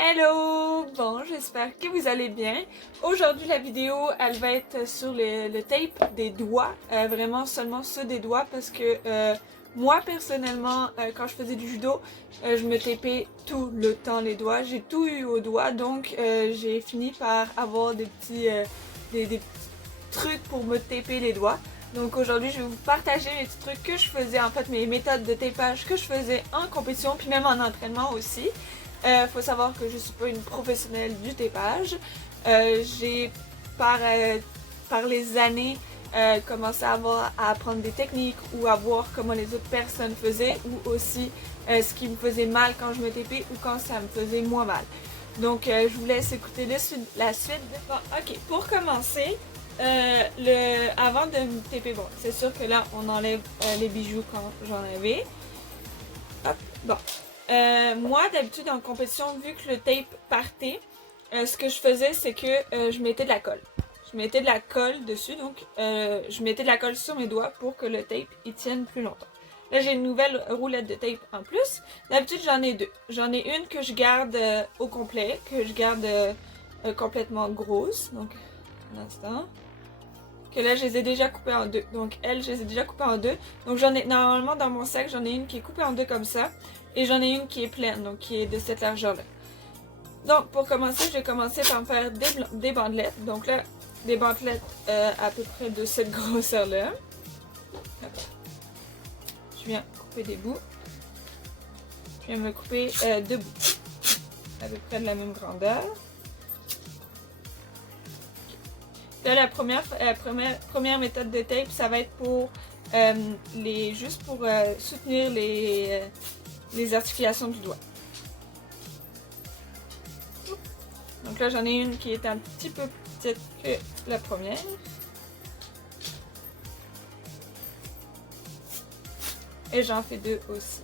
Hello! Bon, j'espère que vous allez bien. Aujourd'hui, la vidéo, elle va être sur le tape des doigts. Vraiment seulement ceux des doigts parce que moi, personnellement, quand je faisais du judo, je me tapais tout le temps les doigts. J'ai tout eu aux doigts, donc j'ai fini par avoir des petits trucs pour me taper les doigts. Donc aujourd'hui, je vais vous partager les petits trucs que je faisais, en fait, mes méthodes de tapage que je faisais en compétition, puis même en entraînement aussi. Faut savoir que je suis pas une professionnelle du tapage. J'ai par les années commencé à apprendre des techniques ou à voir comment les autres personnes faisaient ou aussi ce qui me faisait mal quand je me tapais ou quand ça me faisait moins mal. Donc je vous laisse écouter la suite. Bon, ok, pour commencer, avant de me taper, bon, c'est sûr que là on enlève les bijoux quand j'en avais. Hop, bon. Moi, d'habitude, en compétition, vu que le tape partait, ce que je faisais, c'est que je mettais de la colle. Je mettais de la colle dessus, donc je mettais de la colle sur mes doigts pour que le tape y tienne plus longtemps. Là, j'ai une nouvelle roulette de tape en plus. D'habitude, j'en ai deux. J'en ai une que je garde au complet, que je garde complètement grosse. Donc, un instant. Que là, je les ai déjà coupées en deux. Donc, elles, je les ai déjà coupées en deux. Donc, j'en ai, normalement, dans mon sac, j'en ai une qui est coupée en deux comme ça. Et j'en ai une qui est pleine, donc qui est de cette largeur-là. Donc, pour commencer, je vais commencer par me faire des bandelettes. Donc là, des bandelettes à peu près de cette grosseur-là. Je viens couper des bouts. Je viens me couper deux bouts. À peu près de la même grandeur. Là, la première méthode de tape, ça va être pour juste pour soutenir les articulations du doigt. Donc là, j'en ai une qui est un petit peu plus petite que la première. Et j'en fais deux aussi.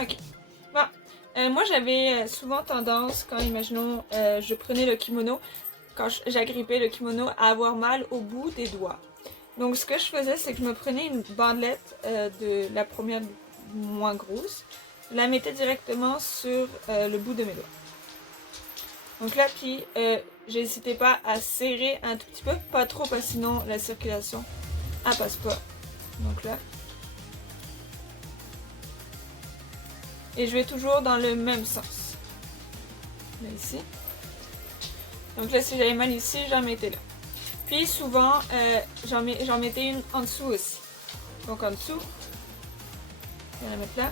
Ok. Bon. Moi, j'avais souvent tendance, quand, imaginons, je prenais le kimono, quand j'agrippais le kimono, à avoir mal au bout des doigts. Donc, ce que je faisais, c'est que je me prenais une bandelette de la première moins grosse, je la mettais directement sur le bout de mes doigts. Donc là, puis, j'hésitais pas à serrer un tout petit peu, pas trop, parce que sinon la circulation, elle passe pas. Donc là. Et je vais toujours dans le même sens. Là, ici. Donc là, si j'avais mal ici, j'en mettais là. Puis souvent, j'en mettais une en dessous aussi. Donc en dessous, je vais la mettre là.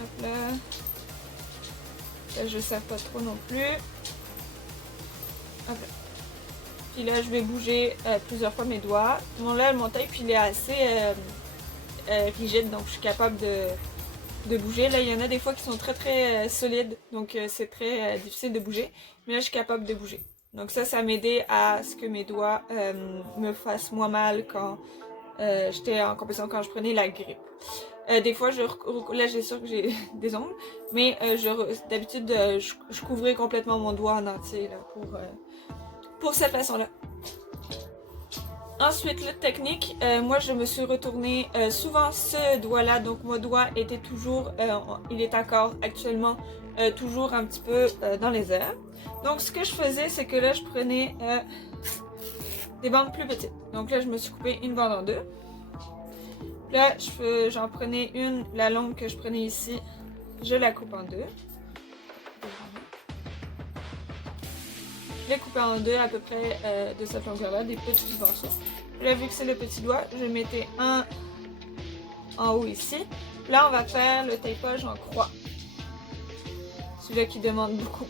Hop là. Là, je ne serre pas trop non plus. Hop là. Puis là, je vais bouger plusieurs fois mes doigts. Bon, là, mon tape, il est assez rigide, donc je suis capable de bouger. Là, il y en a des fois qui sont très très solides, donc c'est très difficile de bouger. Mais là, je suis capable de bouger. Donc ça m'aidait à ce que mes doigts me fassent moins mal quand j'étais en compétition, quand je prenais la grippe. Des fois, là, j'ai sûr que j'ai des ongles, mais d'habitude, je couvrais complètement mon doigt en entier là, pour cette façon-là. Ensuite, l'autre technique, moi je me suis retournée souvent ce doigt-là, donc mon doigt était toujours, il est encore actuellement toujours un petit peu dans les airs. Donc ce que je faisais, c'est que là je prenais des bandes plus petites. Donc là je me suis coupé une bande en deux. Là j'en prenais une, la longue que je prenais ici, je la coupe en deux. Je l'ai coupé en deux à peu près de cette longueur-là, des petits morceaux. Là, vu que c'est le petit doigt, je mettais un en haut ici. Là, on va faire le tapage en croix. Celui-là qui demande beaucoup.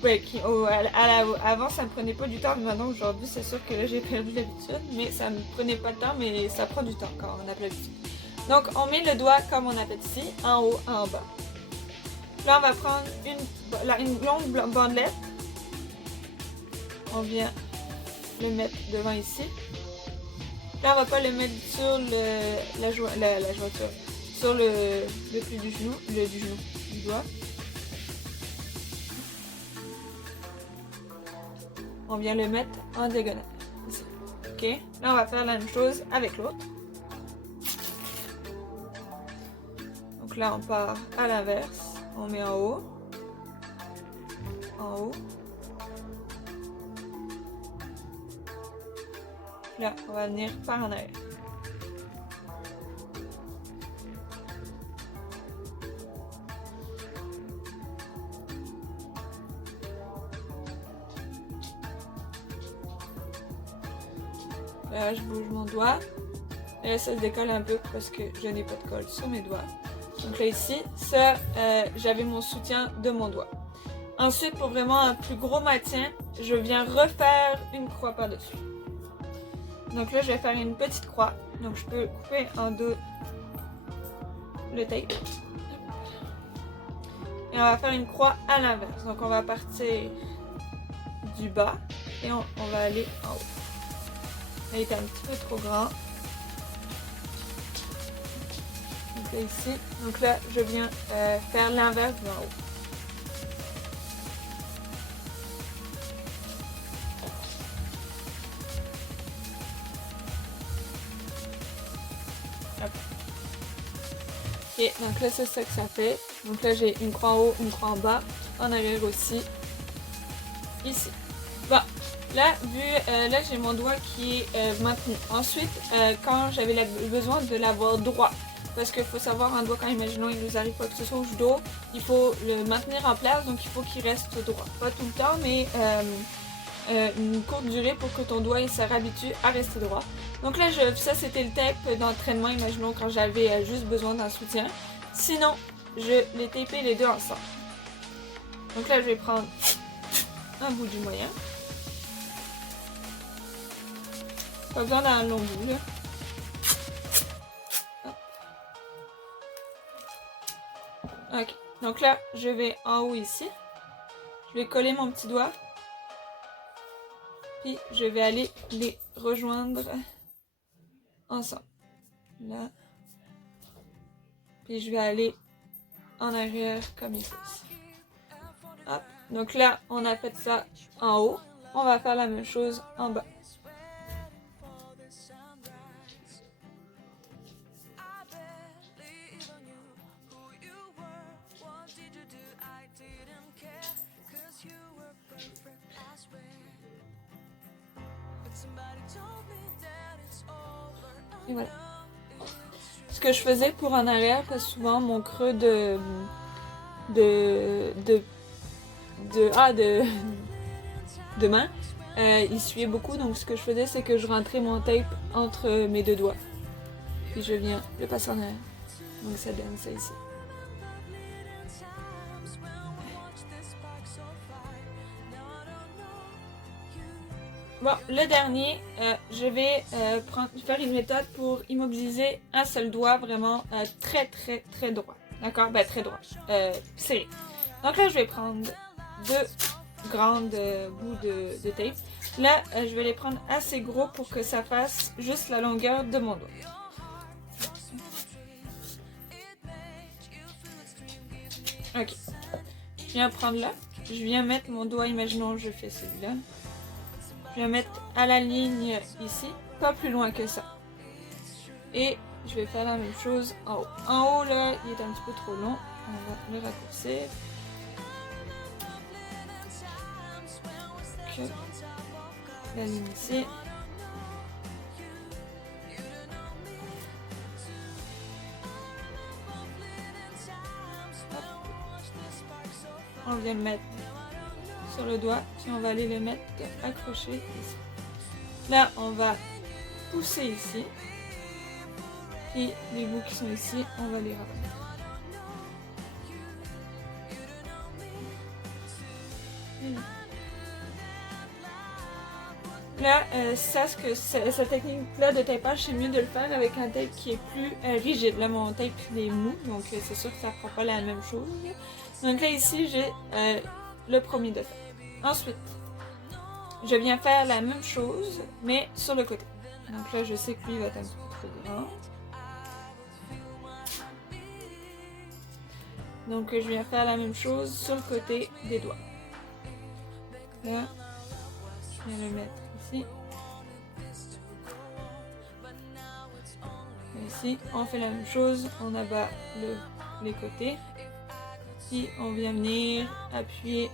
Avant, ça me prenait pas du temps, mais maintenant, aujourd'hui, c'est sûr que là, j'ai perdu l'habitude. Mais ça me prenait pas de temps, mais ça prend du temps quand on a l'habitude. Donc, on met le doigt comme on appelle ici, en haut, en bas. Là, on va prendre une longue bandelette. On vient le mettre devant ici. Là, on va pas le mettre sur la jointure, sur le pli du genou, du doigt. On vient le mettre en diagonale, ici. Ok? Là, on va faire la même chose avec l'autre. Donc Donc là, on part à l'inverse. On met en haut. En haut. Là, on va venir par en arrière. Là, je bouge mon doigt. Et là, ça se décolle un peu parce que je n'ai pas de colle sur mes doigts. Donc là, ici, ça, j'avais mon soutien de mon doigt. Ensuite, pour vraiment un plus gros maintien, je viens refaire une croix par-dessus. Donc là, je vais faire une petite croix. Donc je peux couper en deux le tape. Et on va faire une croix à l'inverse. Donc on va partir du bas et on va aller en haut. Là, il est un petit peu trop grand. Donc là, ici. Donc là, je viens faire l'inverse d'en haut. Hop. Ok, donc là, c'est ça que ça fait. Donc là, j'ai une croix en haut, une croix en bas. En arrière aussi. Ici. Bon. Là, là j'ai mon doigt qui est maintenu. Ensuite, quand j'avais besoin de l'avoir droit, parce qu'il faut savoir, un doigt, quand imaginons il nous arrive quoi que ce soit au judo, il faut le maintenir en place, donc il faut qu'il reste droit. Pas tout le temps, mais une courte durée pour que ton doigt il se réhabitue à rester droit. Donc là, ça c'était le tape d'entraînement, imaginons quand j'avais juste besoin d'un soutien. Sinon, je les tapais les deux ensemble. Donc là, je vais prendre un bout du moyen. Pas besoin d'un long bout là. Ok, donc là je vais en haut ici. Je vais coller mon petit doigt. Puis je vais aller les rejoindre ensemble. Là. Puis je vais aller en arrière comme ici. Hop. Donc là on a fait ça en haut. On va faire la même chose en bas. Et voilà. Ce que je faisais pour en arrière, parce que souvent mon creux de main, il suivait beaucoup. Donc ce que je faisais, c'est que je rentrais mon tape entre mes deux doigts. Puis je viens le passer en arrière. Donc ça donne ça ici. Bon, le dernier, je vais faire une méthode pour immobiliser un seul doigt vraiment très droit. D'accord? Ben très droit. Serré. Donc là, je vais prendre deux grandes bouts de tape. Là, je vais les prendre assez gros pour que ça fasse juste la longueur de mon doigt. Ok. Je viens prendre là. Je viens mettre mon doigt, imaginons je fais celui-là. Je vais mettre à la ligne ici, pas plus loin que ça. Et je vais faire la même chose en haut. En haut là, il est un petit peu trop long. On va le raccourcir. Okay. La ligne ici. Hop. On vient le mettre sur le doigt, puis on va aller le mettre accroché ici. Là, on va pousser ici, puis les bouts qui sont ici, on va les rabattre. Là, cette technique-là de tapage, c'est mieux de le faire avec un tape qui est plus rigide. Là, mon tape il est mou, donc c'est sûr que ça ne fera pas la même chose. Donc là, ici, j'ai le premier de faire. Ensuite, je viens faire la même chose, mais sur le côté. Donc là, je sais que lui va être un petit peu trop grand. Donc je viens faire la même chose sur le côté des doigts. Là, je viens le mettre ici. Et ici, on fait la même chose, on abat le les côtés. Puis on vient venir appuyer.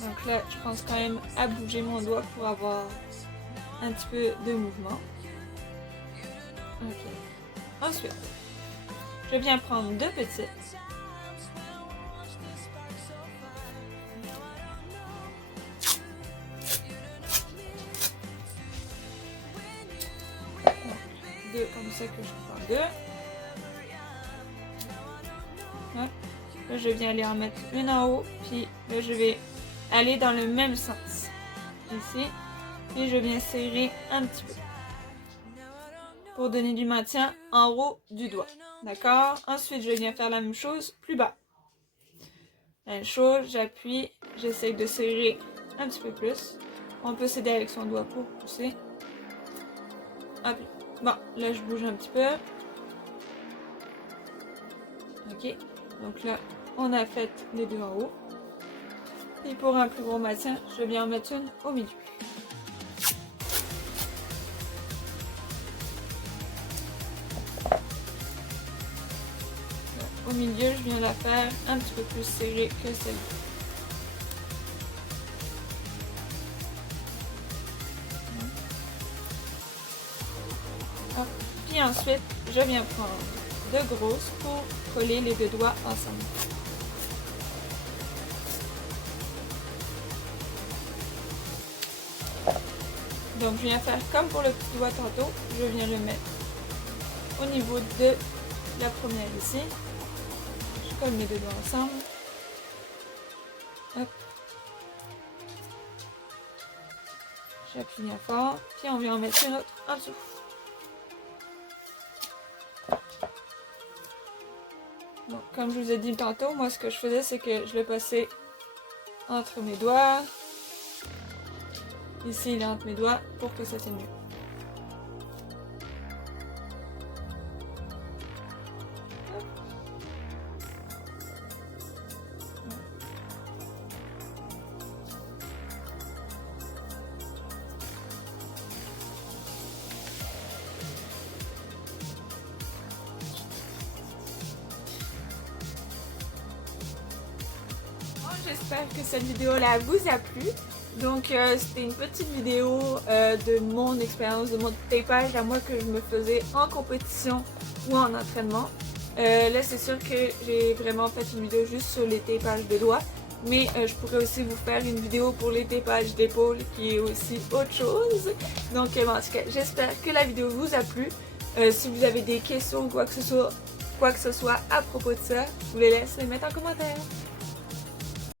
Donc là, je pense quand même à bouger mon doigt pour avoir un petit peu de mouvement. Ok. Ensuite, je viens prendre deux petites. Deux comme ça que je prends deux. Hop. Là, je viens aller en mettre une en haut, puis là, je vais aller dans le même sens. Ici. Et je viens serrer un petit peu. Pour donner du maintien en haut du doigt. D'accord? Ensuite, je viens faire la même chose plus bas. Même chose, j'appuie, j'essaye de serrer un petit peu plus. On peut s'aider avec son doigt pour pousser. Hop. Bon, là, je bouge un petit peu. Ok. Donc là, on a fait les deux en haut. Et pour un plus gros maintien, je viens en mettre une au milieu. Au milieu, je viens la faire un petit peu plus serrée que celle-là. Puis ensuite, je viens prendre deux grosses pour coller les deux doigts ensemble. Donc, je viens faire comme pour le petit doigt tantôt, je viens le mettre au niveau de la première ici. Je colle mes deux doigts ensemble. Hop. J'appuie bien fort, puis on vient en mettre une autre en dessous. Donc, comme je vous ai dit tantôt, moi ce que je faisais, c'est que je le passais entre mes doigts. Ici, il est entre mes doigts pour que ça tienne mieux. J'espère que cette vidéo-là vous a plu. Donc c'était une petite vidéo de mon expérience, de mon tapage à moi que je me faisais en compétition ou en entraînement. Là c'est sûr que j'ai vraiment fait une vidéo juste sur les tapages de doigts. Mais je pourrais aussi vous faire une vidéo pour les tapages d'épaule qui est aussi autre chose. Donc en tout cas, j'espère que la vidéo vous a plu. Si vous avez des questions ou quoi que ce soit à propos de ça, je vous les laisse les mettre en commentaire.